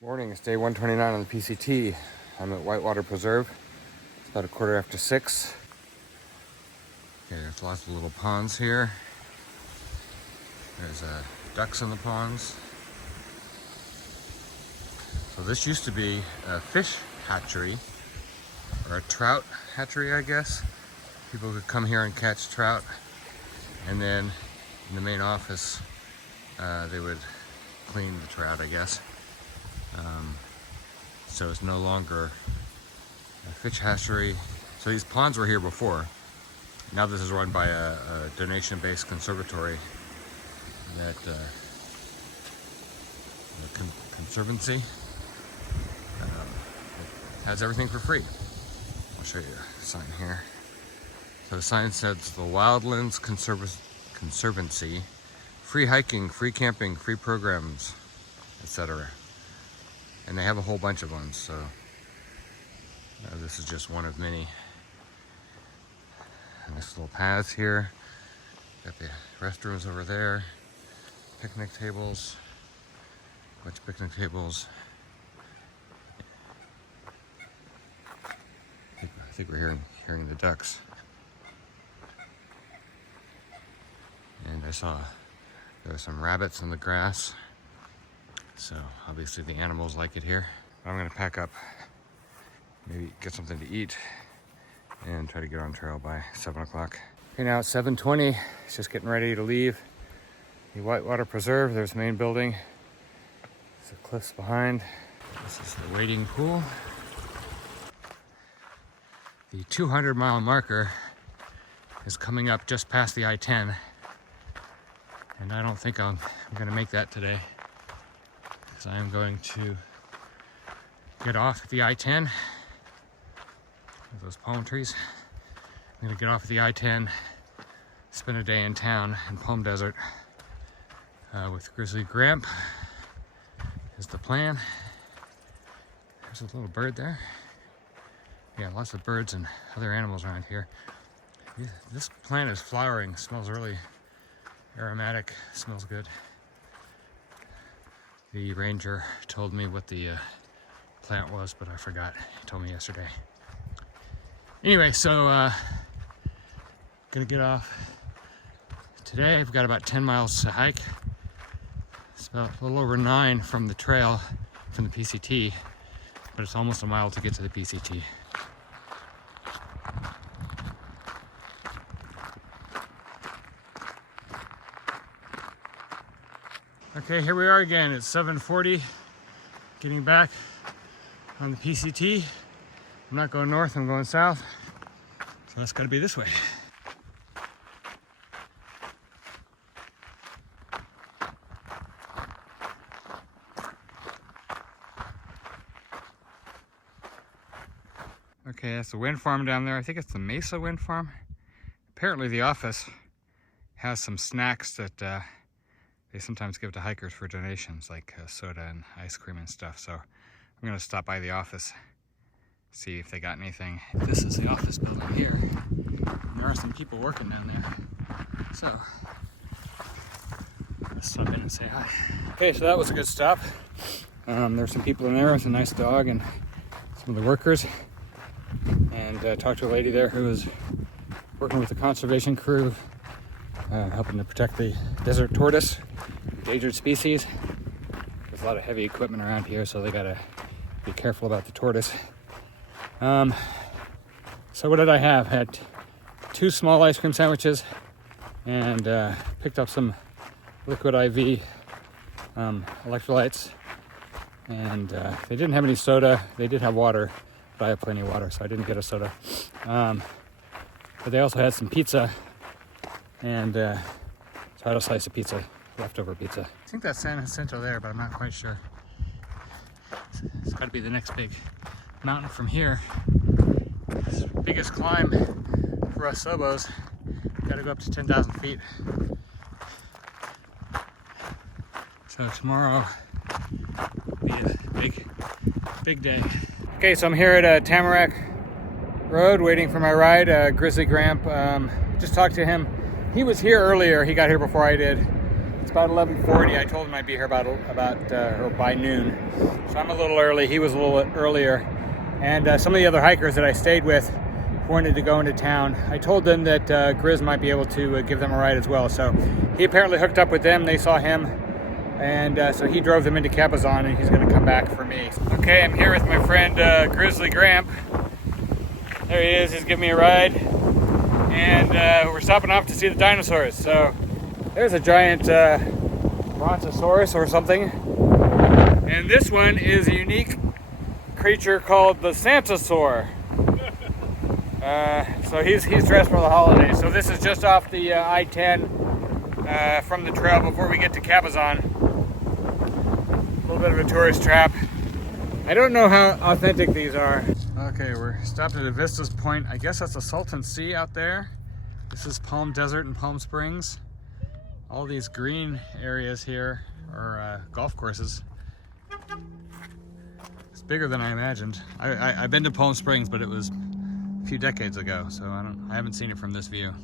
Morning, it's day 129 on the PCT. I'm at Whitewater Preserve. It's about 6:15. Okay, there's lots of little ponds here. There's ducks in the ponds. So this used to be a fish hatchery, or a trout hatchery, I guess. People could come here and catch trout, and then in the main office, they would clean the trout, I guess. So it's no longer a fish hatchery. So these ponds were here before. Now this is run by a donation-based conservatory that conservancy has everything for free. I'll show you a sign here. So the sign says the Wildlands Conservancy, free hiking, free camping, free programs, etc. And they have a whole bunch of ones, so this is just one of many. And this little paths here, got the restrooms over there, picnic tables, a bunch of picnic tables. I think we're hearing the ducks. And I saw there were some rabbits in the grass. So obviously the animals like it here. I'm gonna pack up, maybe get something to eat, and try to get on trail by 7 o'clock. Okay, now it's 7:20. It's just getting ready to leave the Whitewater Preserve. There's the main building. There's the cliffs behind. This is the wading pool. The 200-mile marker is coming up just past the I-10, and I don't think I'm gonna make that today. So I'm going to get off at the I-10. Those palm trees. I'm going to get off at the I-10, spend a day in town in Palm Desert with Grizzly Gramp is the plan. There's a little bird there. Yeah, lots of birds and other animals around here. This plant is flowering. Smells really aromatic. Smells good. The ranger told me what the plant was, but I forgot. He told me yesterday. Anyway, so gonna get off today. I've got about 10 miles to hike. It's about a little over 9 from the trail, from the PCT, but it's almost a mile to get to the PCT. Okay, here we are again. It's 7:40, getting back on the PCT. I'm not going north, I'm going south. So it's gotta be this way. Okay, that's the wind farm down there. I think it's the Mesa Wind Farm. Apparently the office has some snacks that they sometimes give to hikers for donations, like soda and ice cream and stuff. So I'm gonna stop by the office, see if they got anything. This is the office building here. There are some people working down there. So let's stop in and say hi. Okay, so that was a good stop. There's some people in there with a nice dog and some of the workers. And talked to a lady there who was working with the conservation crew, helping to protect the desert tortoise, endangered species. There's a lot of heavy equipment around here, so they gotta be careful about the tortoise. So what did I have? Had 2 small ice cream sandwiches and picked up some liquid IV electrolytes. And they didn't have any soda. They did have water, but I have plenty of water, so I didn't get a soda. But they also had some pizza, and so I had a slice of pizza, leftover pizza. I think that's San Jacinto there, but I'm not quite sure. It's got to be the next big mountain from here. This biggest climb for us Sobos. Got to go up to 10,000 feet. So tomorrow will be a big day. Okay, so I'm here at Tamarack Road waiting for my ride. Grizzly Gramp. Just talked to him. He was here earlier. He got here before I did. It's about 11:40. I told him I'd be here about or by noon. So I'm a little early. He was a little earlier. And some of the other hikers that I stayed with wanted to go into town. I told them that Grizz might be able to give them a ride as well. So he apparently hooked up with them. They saw him. And so he drove them into Cabazon, and he's going to come back for me. Okay, I'm here with my friend Grizzly Gramp. There he is. He's giving me a ride. And we're stopping off to see the dinosaurs. So there's a giant brontosaurus or something. And this one is a unique creature called the Santasaur. So he's dressed for the holidays. So this is just off the I-10 from the trail before we get to Cabazon. A little bit of a tourist trap. I don't know how authentic these are. Okay, we're stopped at a Vistas Point. I guess that's the Salton Sea out there. This is Palm Desert and Palm Springs. All these green areas here are golf courses. It's bigger than I imagined. I've been to Palm Springs, but it was a few decades ago, so I haven't seen it from this view.